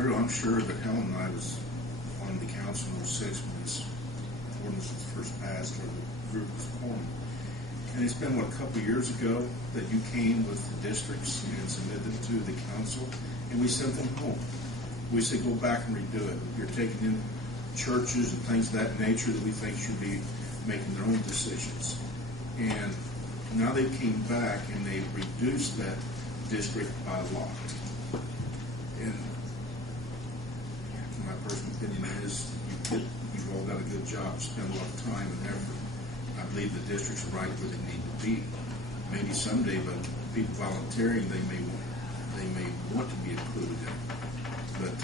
clear, I'm sure that Helen and I was on the council in 06 when this ordinance was first passed or the group was formed. And it's been, what, a couple of years ago that you came with the districts and submitted them to the council, and we sent them home. We said, go back and redo it. You're taking in churches and things of that nature that we think should be making their own decisions. And now they came back and they've reduced that district by a lot. And my personal opinion is you've all done a good job, spent a lot of time and effort. I believe the districts are right where they need to be. Maybe someday, but people volunteering, they may want to be included in. But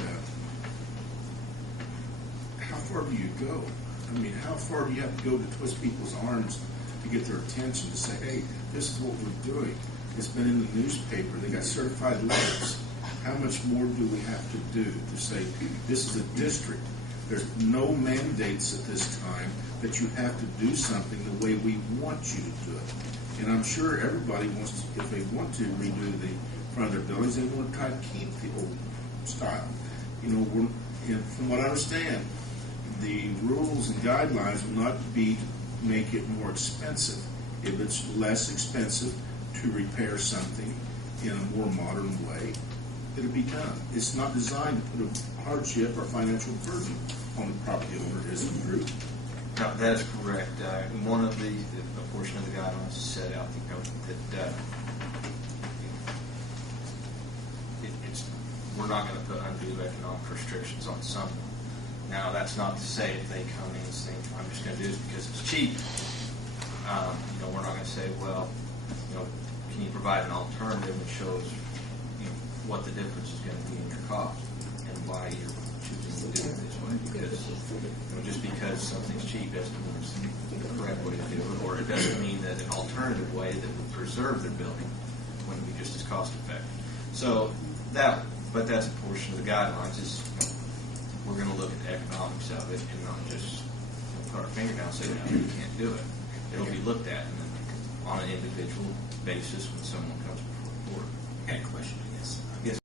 how far do you go? I mean, how far do you have to go to twist people's arms to get their attention to say, hey, this is what we're doing. It's been in the newspaper. They got certified letters. How much more do we have to do to say, this is a district? There's no mandates at this time that you have to do something the way we want you to do it. And I'm sure everybody wants to, if they want to redo the front of their buildings, they want to try to keep the old style. You know, from what I understand, the rules and guidelines will not be to make it more expensive. If it's less expensive to repair something in a more modern way, it'll be done. It's not designed to put a hardship or financial burden on the property owner as a group. No, that is correct. One of a portion of the guidelines set out that we're not going to put undue economic restrictions on someone. Now, that's not to say if they come in and think, I'm just going to do this because it's cheap. We're not going to say, well, can you provide an alternative that shows what the difference is going to be in your cost and why you're choosing to do it this way. Because just because something's cheap doesn't mean it's the correct way to do it, or it doesn't mean that an alternative way that would preserve the building wouldn't be just as cost effective. So but that's a portion of the guidelines is we're going to look at the economics of it and not just put our finger down and say, no, you can't do it. It'll be looked at on an individual basis when someone comes before the board. I had a question, I guess.